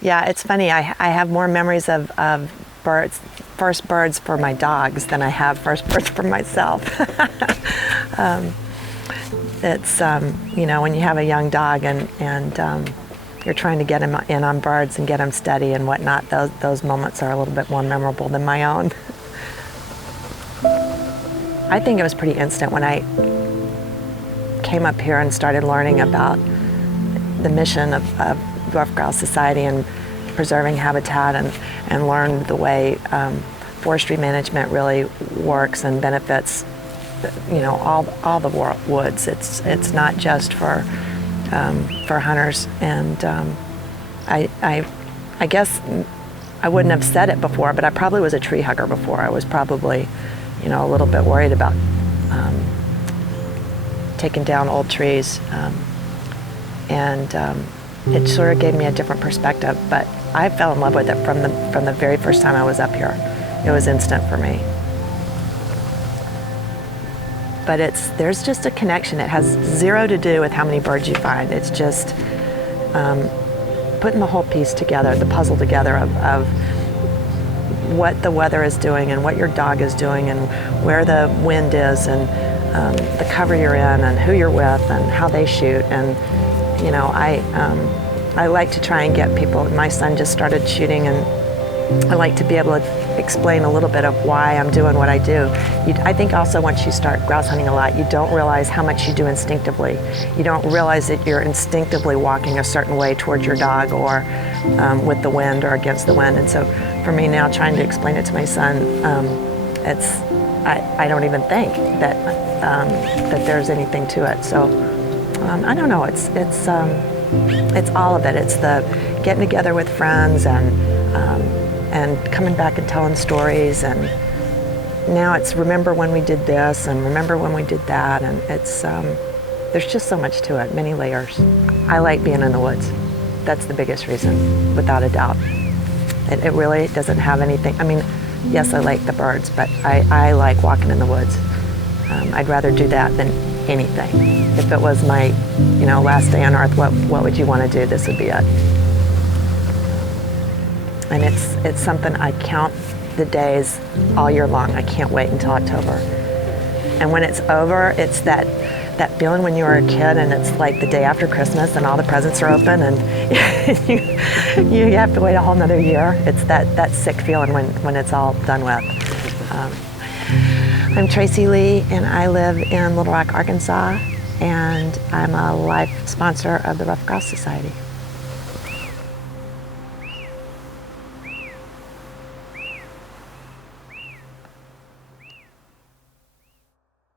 Yeah, it's funny. I have more memories of birds, first birds for my dogs than I have first birds for myself. It's, you know, when you have a young dog and you're trying to get him in on birds and get him steady and whatnot, those moments are a little bit more memorable than my own. I think it was pretty instant when I came up here and started learning about the mission of Dwarf Grouse Society and preserving habitat, and learned the way forestry management really works and benefits, you know, all the woods. It's not just for hunters, and I guess I wouldn't have said it before, but I probably was a tree hugger before. I was probably, you know, a little bit worried about taking down old trees, and it sort of gave me a different perspective. But I fell in love with it from the very first time I was up here. It was instant for me. But there's just a connection. It has zero to do with how many birds you find. It's just putting the whole piece together, the puzzle together of what the weather is doing and what your dog is doing and where the wind is and the cover you're in and who you're with and how they shoot. And you know, I like to try and get people. My son just started shooting, and I like to be able to explain a little bit of why I'm doing what I do. I think also once you start grouse hunting a lot, you don't realize how much you do instinctively. You don't realize that you're instinctively walking a certain way towards your dog, or with the wind or against the wind. And so for me now, trying to explain it to my son, I don't even think that there's anything to it. So I don't know. It's all of it. It's the getting together with friends and coming back and telling stories, and now it's remember when we did this and remember when we did that, and it's there's just so much to it, many layers. I like being in the woods. That's the biggest reason, without a doubt. It really doesn't have anything. I mean, yes, I like the birds, but I like walking in the woods. I'd rather do that than anything. If it was my, you know, last day on earth, what would you want to do? This would be it. And it's something I count the days all year long. I can't wait until October. And when it's over, it's that feeling when you were a kid and it's like the day after Christmas and all the presents are open and you have to wait a whole nother year. It's that sick feeling when it's all done with. I'm Tracy Lee, and I live in Little Rock, Arkansas, and I'm a life sponsor of the Rough Grouse Society.